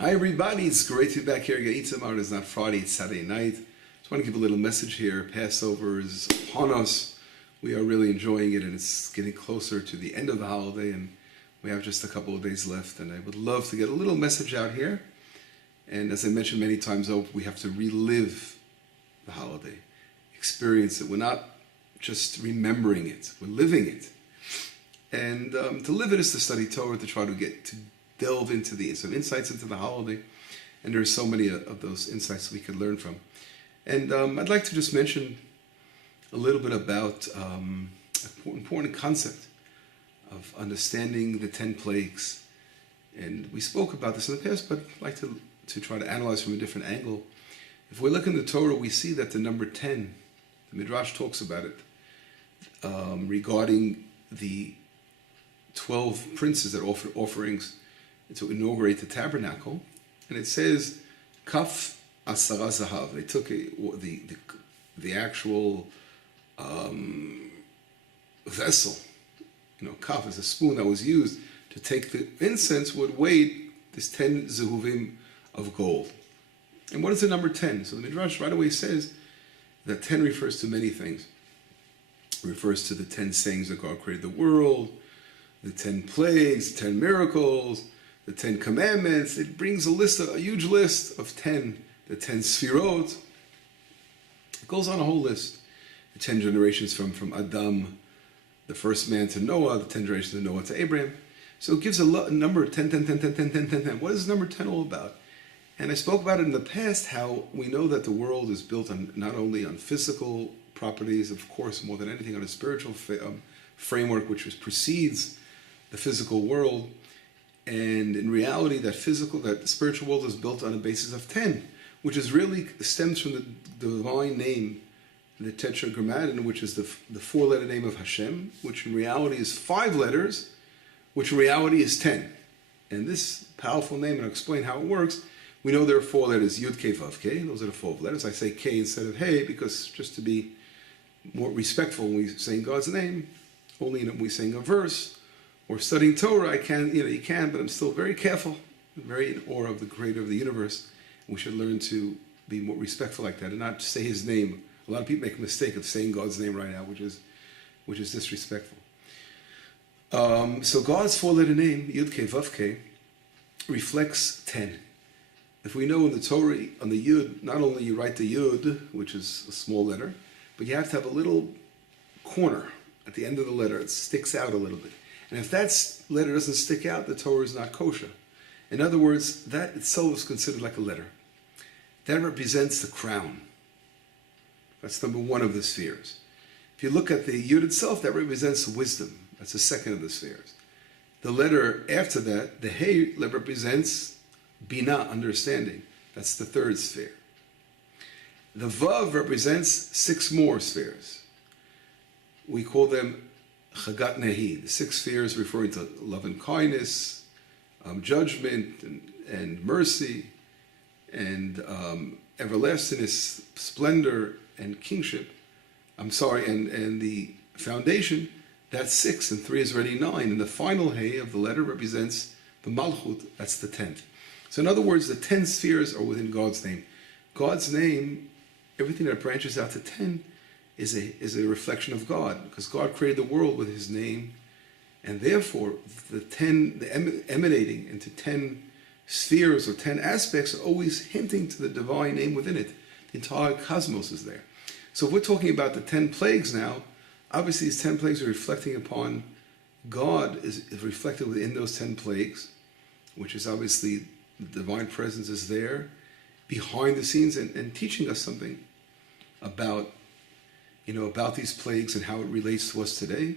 Hi everybody, it's great to be back here again. Itamar, it's not Friday, it's Saturday night. Just want to give a little message here. Passover is upon us. We are really enjoying it, and it's getting closer to the end of the holiday, and we have just a couple of days left, and I would love to get a little message out here. And as I mentioned many times over, we have to relive the holiday, experience it. We're not just remembering it, we're living it. And to live it is to study Torah, to try to delve into some insights into the holiday, and there are so many of those insights we could learn from. And I'd like to just mention a little bit about an important concept of understanding the 10 plagues. And we spoke about this in the past, but I'd like to try to analyze from a different angle. If we look in the Torah, we see that the number 10, the Midrash talks about it, regarding the 12 princes that offered offerings to inaugurate the tabernacle, and it says kaf asara zahav. They took the actual vessel, kaf is a spoon that was used to take the incense, would weigh this 10 zehuvim of gold. And what is the number 10? So the Midrash right away says that 10 refers to many things. It refers to the 10 sayings that God created the world, the 10 plagues, the 10 miracles, the 10 commandments. It brings a huge list of 10, the 10 sfirot. It goes on a whole list. The 10 generations from Adam, the first man, to Noah, the 10 generations of Noah to Abraham. So it gives a number, 10, 10, 10, 10, 10, 10, 10, 10. What is number 10 all about? And I spoke about it in the past, how we know that the world is built on not only on physical properties, of course, more than anything on a spiritual framework which precedes the physical world. And in reality, that spiritual world is built on a basis of 10, which is really stems from the divine name, the Tetragrammaton, which is the four-letter name of Hashem, which in reality is 5 letters, which in reality is 10. And this powerful name, and I'll explain how it works. We know there are 4 letters, Yud, Kei, Vav, Kei. Those are the 4 letters. I say Kei instead of Hey, because just to be more respectful when we say God's name, only when we sing a verse or studying Torah, you can, but I'm still very careful, very in awe of the creator of the universe. We should learn to be more respectful like that and not say his name. A lot of people make a mistake of saying God's name right now, which is disrespectful. So God's 4-letter name, Yud Kei Vav Kei, reflects 10. If we know in the Torah, on the Yud, not only you write the Yud, which is a small letter, but you have to have a little corner at the end of the letter. It sticks out a little bit. And if that letter doesn't stick out, the Torah is not kosher. In other words, that itself is considered like a letter. That represents the crown. That's number 1 of the spheres. If you look at the Yud itself, that represents wisdom. That's the 2nd of the spheres. The letter after that, the Hey, represents Bina, understanding. That's the 3rd sphere. The Vav represents 6 more spheres. We call them Chagat Nehi, the 6 spheres referring to love and kindness, judgment and mercy, and everlastingness, splendor, and kingship. And the foundation, that's 6, and 3 is already 9. And the final Hey of the letter represents the Malchut, that's the 10th. So in other words, the 10 spheres are within God's name. God's name, everything that branches out to 10, is a reflection of God, because God created the world with his name, and therefore the emanating into 10 spheres or 10 aspects are always hinting to the divine name within it. The entire cosmos is there. So if we're talking about the 10 plagues now, obviously these 10 plagues are reflecting upon God is reflected within those 10 plagues, which is obviously the divine presence is there behind the scenes and teaching us something about these plagues and how it relates to us today.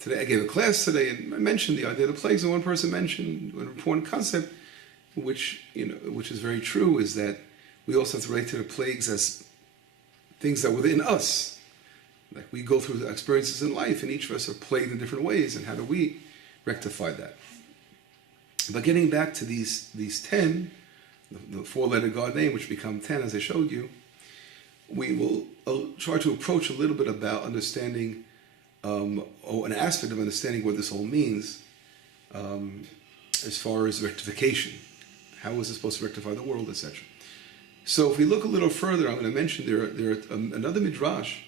Today I gave a class today, and I mentioned the idea of the plagues, and one person mentioned an important concept, which is very true, is that we also have to relate to the plagues as things that are within us. Like we go through the experiences in life, and each of us are plagued in different ways, and how do we rectify that? But getting back to these 10, the 4-letter God name, which become 10, as I showed you, we will try to approach a little bit about understanding, or an aspect of understanding what this all means, as far as rectification. How was it supposed to rectify the world, etc.? So if we look a little further, I'm going to mention there another midrash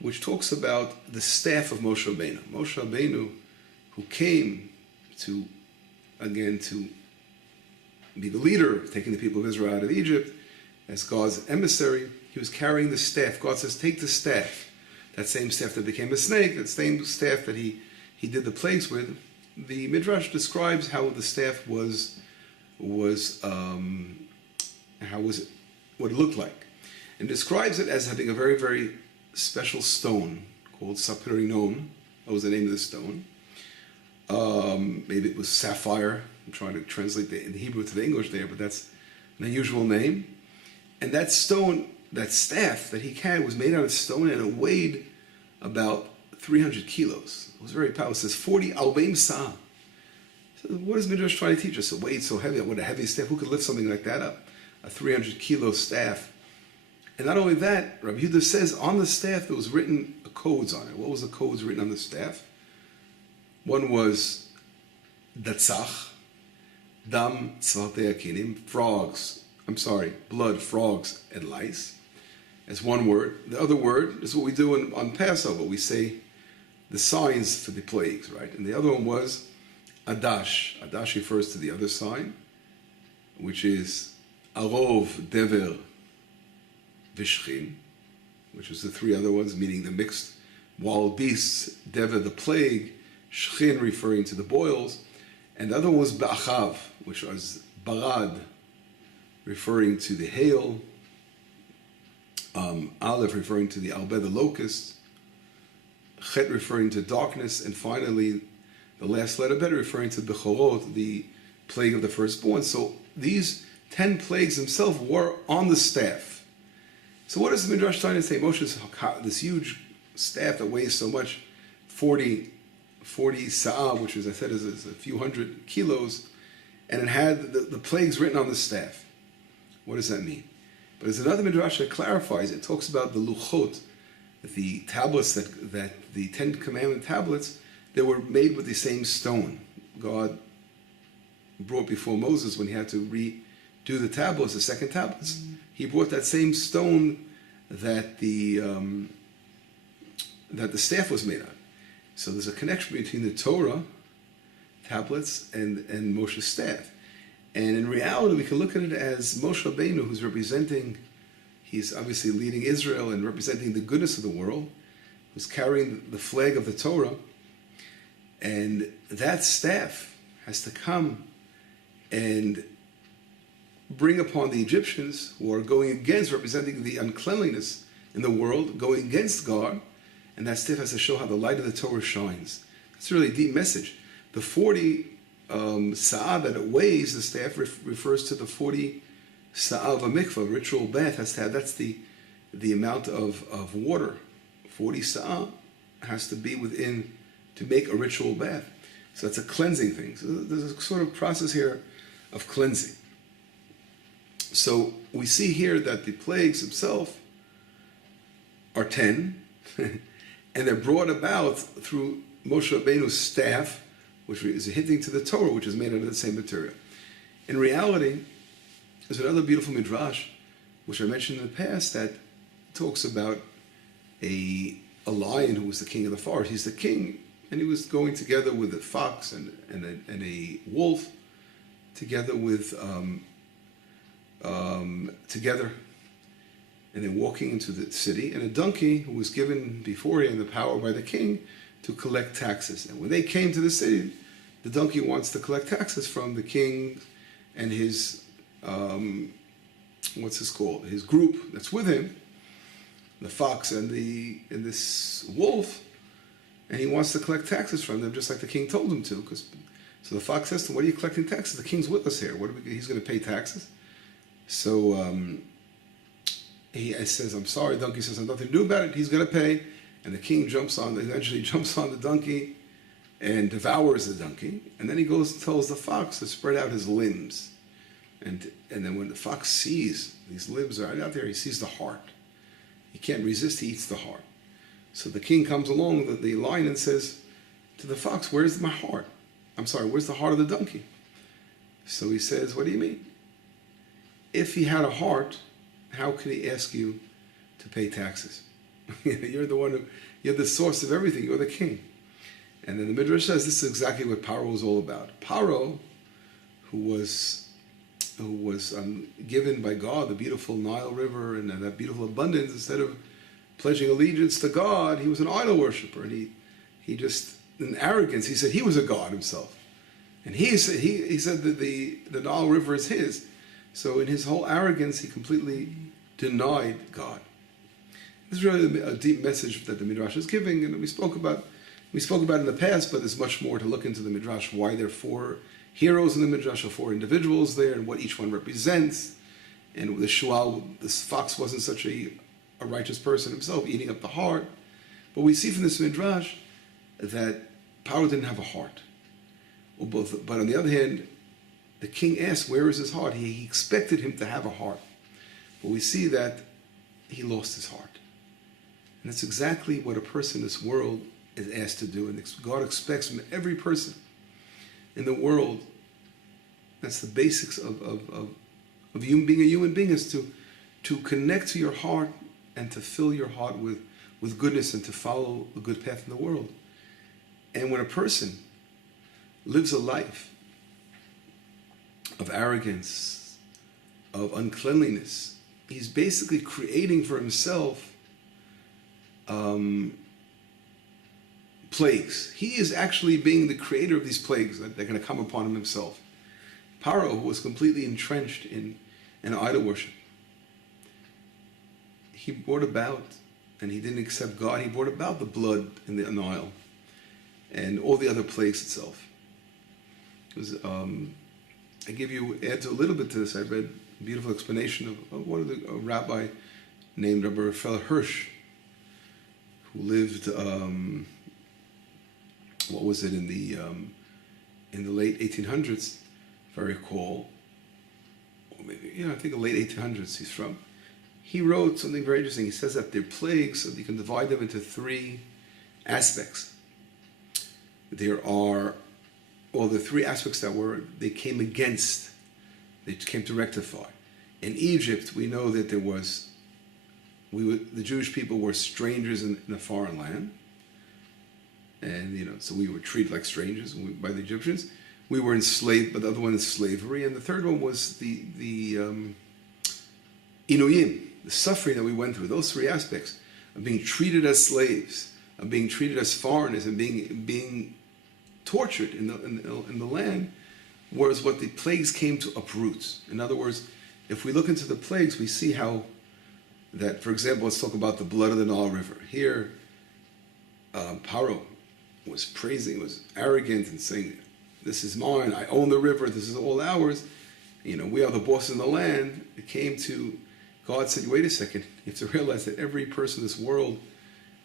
which talks about the staff of Moshe Rabbeinu. Moshe Rabbeinu, who came to be the leader, taking the people of Israel out of Egypt as God's emissary, he was carrying the staff. God says, take the staff. That same staff that became a snake, that same staff that he did the plagues with. The midrash describes how the staff what it looked like, and describes it as having a very, very special stone called sapirinon. That was the name of the stone. Maybe it was sapphire. I'm trying to translate the Hebrew to the English there, but that's an unusual name. And that stone, that staff that he had, was made out of stone, and it weighed about 300 kilos. It was very powerful. It says 40 albeim sa'ah. So what is Midrash trying to teach us? A weight so heavy, what a heavy staff. Who could lift something like that up? A 300 kilo staff. And not only that, Rabbi Yehuda says on the staff there was written codes on it. What was the codes written on the staff? One was datzach, dam tzvatei akinim, blood, frogs, and lice. As one word. The other word is what we do on Passover. We say the signs for the plagues, right? And the other one was adash. Adash refers to the other sign, which is arov, dever, vishchin, which is the three other ones, meaning the mixed wild beasts, dever, the plague, shchin, referring to the boils, and the other one was ba'achav, which was barad, referring to the hail, aleph, referring to the albeh, the locusts, chet, referring to darkness, and finally, the last letter bet, referring to bechorot, the plague of the firstborn. So these 10 plagues themselves were on the staff. So what is the Midrash trying to say? Moshe's this huge staff that weighs so much, 40 sa'ah, which, as I said, is a few hundred kilos, and it had the plagues written on the staff. What does that mean? But there's another Midrash that clarifies. It talks about the luchot, the tablets, that the 10 Commandment tablets, they were made with the same stone. God brought before Moses when he had to redo the tablets, the second tablets. Mm-hmm. He brought that same stone that the staff was made of. So there's a connection between the Torah tablets and Moshe's staff. And in reality, we can look at it as Moshe Rabbeinu, who's he's obviously leading Israel and representing the goodness of the world, who's carrying the flag of the Torah. And that staff has to come and bring upon the Egyptians, who are going against, representing the uncleanliness in the world, going against God, and that staff has to show how the light of the Torah shines. That's really a deep message. The 40 sa'ah that it weighs, the staff refers to the 40 sa'ah of a mikvah, ritual bath has to have. That's the amount of water. 40 sa'ah has to be within to make a ritual bath. So that's a cleansing thing. So there's a sort of process here of cleansing. So we see here that the plagues themselves are 10, and they're brought about through Moshe Rabbeinu's staff, which is hinting to the Torah, which is made out of the same material. In reality, there's another beautiful midrash, which I mentioned in the past, that talks about a lion who was the king of the forest. He's the king, and he was going together with a fox and a wolf, together, and they're walking into the city, and a donkey who was given beforehand the power by the king to collect taxes. And when they came to the city, the donkey wants to collect taxes from the king and his, his group that's with him, the fox and this wolf, and he wants to collect taxes from them, just like the king told him to. So the fox says to him, "What are you collecting taxes? The king's with us here. He's going to pay taxes." So he says, "I'm sorry." The donkey says, "I've nothing to do about it. He's going to pay." And the king eventually jumps on the donkey and devours the donkey. And then he goes and tells the fox to spread out his limbs. And then when the fox sees these limbs are out there, he sees the heart. He can't resist, he eats the heart. So the king comes along, the lion, and says to the fox, "Where's my heart? I'm sorry, where's the heart of the donkey?" So he says, "What do you mean?" if he had a heart, how could he ask you to pay taxes? You're the one you're the source of everything. You're the king. And then the Midrash says this is exactly what Paro was all about. Paro, who was given by God the beautiful Nile River and that beautiful abundance, instead of pledging allegiance to God, he was an idol worshiper, and he just, in arrogance, he said he was a god himself, and he said that the Nile River is his. So in his whole arrogance, he completely denied God. This is really a deep message that the Midrash is giving, and we spoke about in the past, but there's much more to look into the Midrash, why there are 4 heroes in the Midrash, or 4 individuals there, and what each one represents. And the Shual, this fox wasn't such a righteous person himself, eating up the heart. But we see from this Midrash that Paro didn't have a heart. But on the other hand, the king asked, where is his heart? He expected him to have a heart. But we see that he lost his heart. And that's exactly what a person in this world is asked to do. And God expects from every person in the world, that's the basics of you being a human being, is to connect to your heart and to fill your heart with goodness and to follow a good path in the world. And when a person lives a life of arrogance, of uncleanliness, he's basically creating for himself plagues. He is actually being the creator of these plagues that are going to come upon him himself. Paro was completely entrenched in idol worship. He brought about, and he didn't accept God, he brought about the blood in the Nile and all the other plagues itself. It was, add a little bit to this. I read a beautiful explanation of one of a rabbi named Rabbi Raphael Hirsch, who lived, in the late 1800s, if I recall, or maybe, I think the late 1800s he's from. He wrote something very interesting. He says that they're plagues, so you can divide them into 3 aspects. There are, the 3 aspects they came against, they came to rectify. In Egypt, we know that the Jewish people were strangers in a foreign land. And, so we were treated like strangers by the Egyptians. We were enslaved, but the other one is slavery. And the third one was the Inuyim, the suffering that we went through. Those 3 aspects of being treated as slaves, of being treated as foreigners, and being tortured in the land, was what the plagues came to uproot. In other words, if we look into the plagues, we see how that, for example, let's talk about the blood of the Nile River. Here, Paro was praising, was arrogant and saying, this is mine, I own the river, this is all ours, we are the boss in the land. It came to, God said, wait a second, you have to realize that every person in this world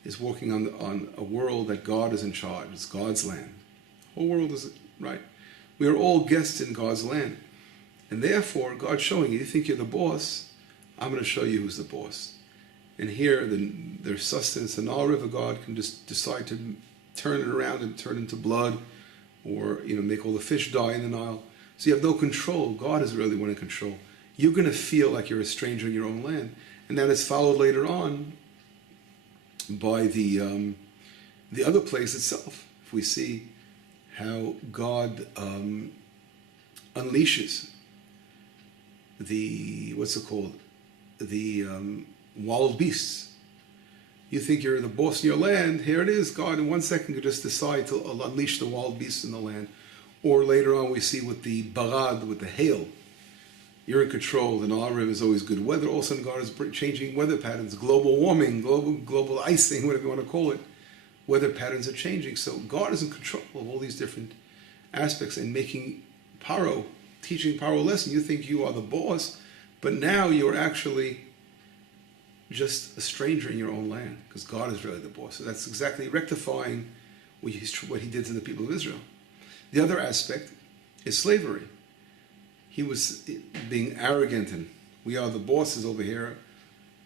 is working on a world that God is in charge. It's God's land. The whole world is, right? We are all guests in God's land. And therefore, God's showing you think you're the boss, I'm going to show you who's the boss. And here, their sustenance, the Nile River God can just decide to turn it around and turn into blood, or make all the fish die in the Nile. So you have no control. God is really the one in control. You're going to feel like you're a stranger in your own land. And that is followed later on by the other place itself. If we see how God unleashes the wild beasts. You think you're the boss in your land, here it is, God in 1 second could just decide to unleash the wild beasts in the land. Or later on we see with the barad, with the hail, you're in control, the Nile River is always good weather, all of a sudden God is changing weather patterns, global warming, global icing, whatever you want to call it, weather patterns are changing. So God is in control of all these different aspects and teaching Paro a lesson. You think you are the boss, but now you're actually just a stranger in your own land, because God is really the boss. So that's exactly rectifying what he did to the people of Israel. The other aspect is slavery. He was being arrogant, and we are the bosses over here,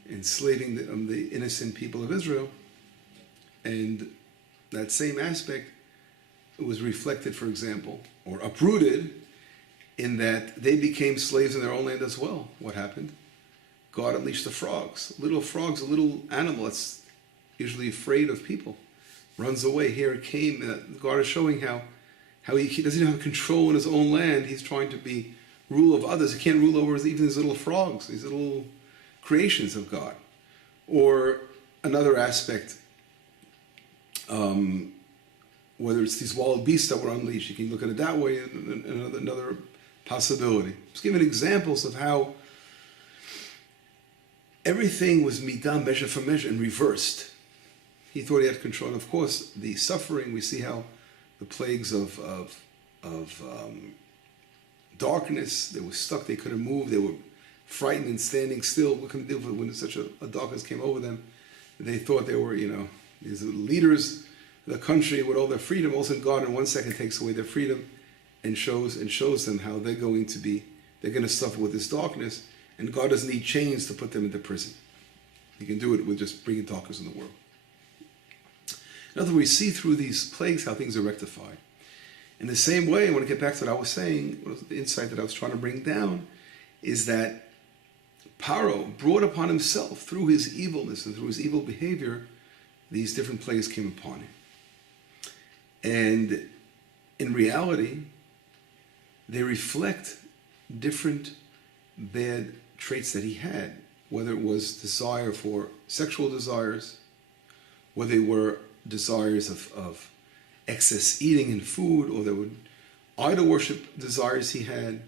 enslaving the innocent people of Israel. And that same aspect was reflected, for example, or uprooted in that they became slaves in their own land as well. What happened? God unleashed the frogs. Little frogs, a little animal that's usually afraid of people, runs away. Here it came. God is showing how he doesn't have control in his own land. He's trying to be rule of others. He can't rule over even these little frogs, these little creations of God. Or another aspect, whether it's these wild beasts that were unleashed, you can look at it that way, another possibility. Just giving examples of how everything was midah, measure for measure, and reversed. He thought he had control. And of course, the suffering, we see how the plagues of darkness, they were stuck, they couldn't move, they were frightened and standing still. What can they do when such a darkness came over them? They thought they were, these leaders of the country with all their freedom. All of a sudden, God in 1 second takes away their freedom and shows them how they're going to suffer with this darkness. And God doesn't need chains to put them into prison. He can do it with just bringing darkness in the world. In other words, we see through these plagues how things are rectified. In the same way, I want to get back to what I was saying, the insight that I was trying to bring down, is that Paro brought upon himself, through his evilness and through his evil behavior, these different plagues came upon him. And in reality, they reflect different bad traits that he had, whether it was desire for sexual desires, whether they were desires of excess eating and food, or there were idol worship desires he had,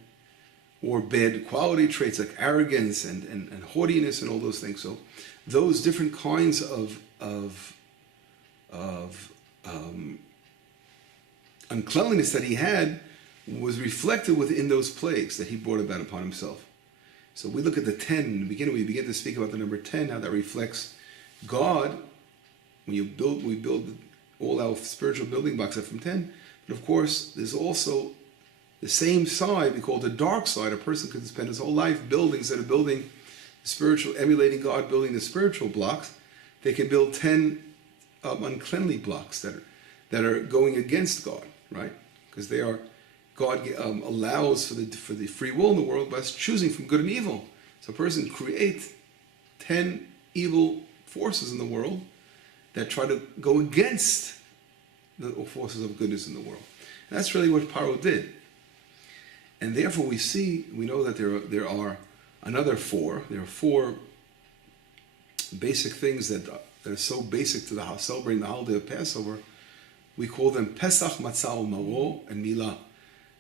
or bad quality traits like arrogance and haughtiness and all those things. So those different kinds of uncleanliness that he had was reflected within those plagues that he brought about upon himself. So we look at the 10 in the beginning. We begin to speak about the number 10, how that reflects God. We build all our spiritual building blocks up from 10. But of course, there's also the same side we call the dark side. A person could spend his whole life building, instead of building spiritual, emulating God, building the spiritual blocks. They can build 10 uncleanly blocks that are going against God, right? Because they are. God allows for the free will in the world by us choosing from good and evil. So a person creates 10 evil forces in the world that try to go against the forces of goodness in the world. And that's really what Paro did. And therefore we know that there are another four. There are four basic things that are so basic to celebrating the holiday of Passover. We call them Pesach, Matzah, Maro, and Milah.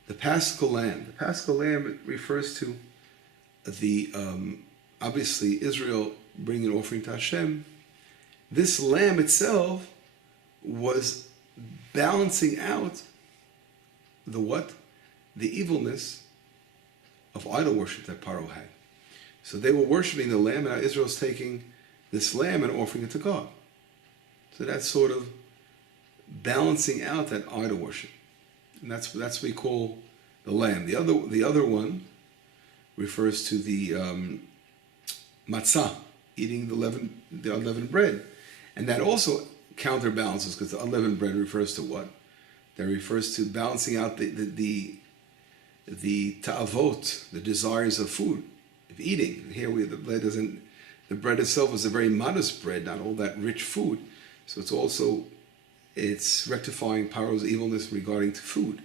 The Paschal Lamb. The Paschal Lamb refers to the, obviously, Israel bringing an offering to Hashem. This lamb itself was balancing out the what? The evilness of idol worship that Paro had. So they were worshiping the lamb, and now Israel's taking this lamb and offering it to God. So that's sort of balancing out that idol worship. And that's what we call the lamb. The other one refers to the matzah, eating the unleavened bread. And that also counterbalances, because the unleavened bread refers to what? That refers to balancing out the ta'avot, the desires of food, of eating. Here the bread itself is a very modest bread, not all that rich food. So it's rectifying Paro's evilness regarding to food.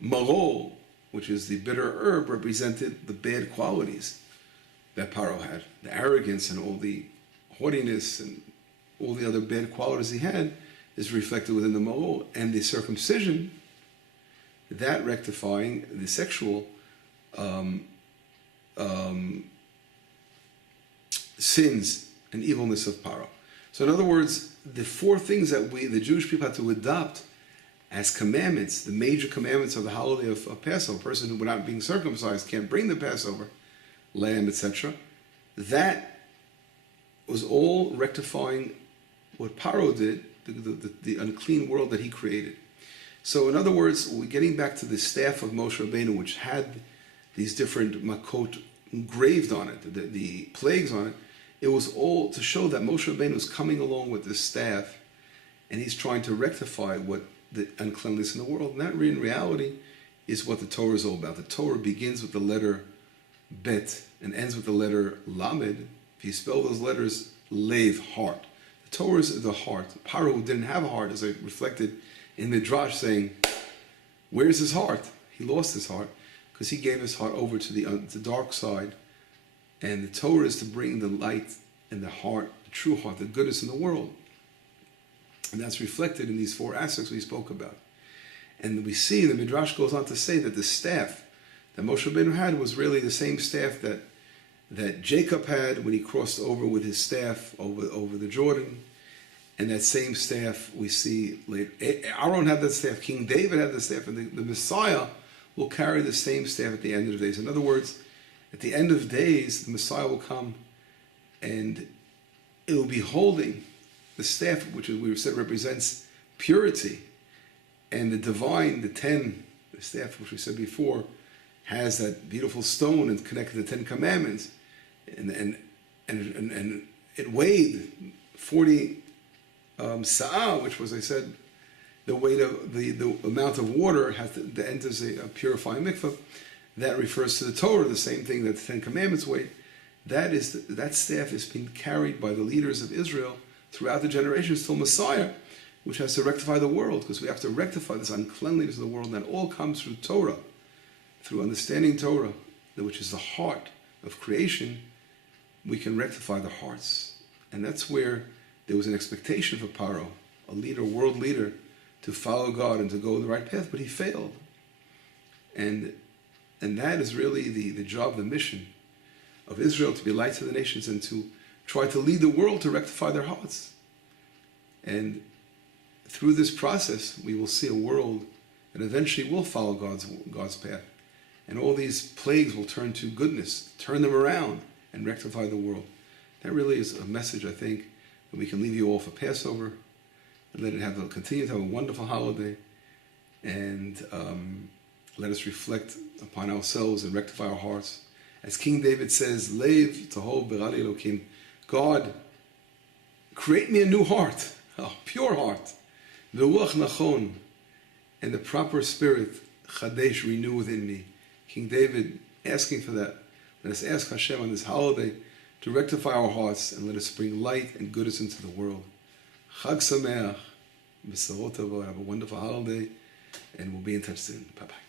Maro, which is the bitter herb, represented the bad qualities that Paro had. The arrogance and all the haughtiness and all the other bad qualities he had is reflected within the Maro. And the circumcision, that rectifying the sexual sins and evilness of Paro. So in other words, the four things that the Jewish people had to adopt as commandments, the major commandments of the holiday of Passover, a person who, without being circumcised, can't bring the Passover lamb, etc., that was all rectifying what Paro did, the unclean world that he created. So in other words, we're getting back to the staff of Moshe Rabbeinu, which had these different makot engraved on it, the plagues on it. It was all to show that Moshe Rabbeinu was coming along with this staff, and he's trying to rectify what the uncleanliness in the world. And that in reality is what the Torah is all about. The Torah begins with the letter Bet and ends with the letter Lamed. If you spell those letters, Lev, heart. The Torah is the heart. Paro, who didn't have a heart, as I reflected in Midrash, saying, where's his heart? He lost his heart because he gave his heart over to the dark side. And the Torah is to bring the light and the heart, the true heart, the goodness in the world. And that's reflected in these four aspects we spoke about. And we see, the Midrash goes on to say that the staff that Moshe Rabbeinu had was really the same staff that Jacob had when he crossed over with his staff over the Jordan. And that same staff we see later. Aaron had that staff, King David had the staff, and the Messiah will carry the same staff at the end of the days. In other words, at the end of days, the Messiah will come and it will be holding the staff, which we said represents purity, and the divine, the staff, which we said before, has that beautiful stone and connected to the 10 Commandments, and it weighed 40 sa'ah, which was, I said, the weight of the amount of water that enters a purifying mikveh. That refers to the Torah, the same thing that the 10 Commandments weighed. That staff is being carried by the leaders of Israel throughout the generations till Messiah, which has to rectify the world, because we have to rectify this uncleanliness of the world, and that all comes through Torah, through understanding Torah, which is the heart of creation. We can rectify the hearts. And that's where there was an expectation for Paro, a leader, world leader, to follow God and to go the right path, but he failed. And that is really the job, the mission of Israel, to be light to the nations and to try to lead the world to rectify their hearts. And through this process, we will see a world that eventually will follow God's path. And all these plagues will turn to goodness, turn them around and rectify the world. That really is a message, I think, that we can leave you all for Passover, and let it continue to have a wonderful holiday, and let us reflect upon ourselves and rectify our hearts. As King David says, Lev tahor berali Elokim, God, create me a new heart, a pure heart, v'ruach nachon, and the proper spirit, chadesh, renew within me. King David asking for that. Let us ask Hashem on this holiday to rectify our hearts and let us bring light and goodness into the world. Chag Sameach, B'sarot Tova, have a wonderful holiday, and we'll be in touch soon. Bye-bye.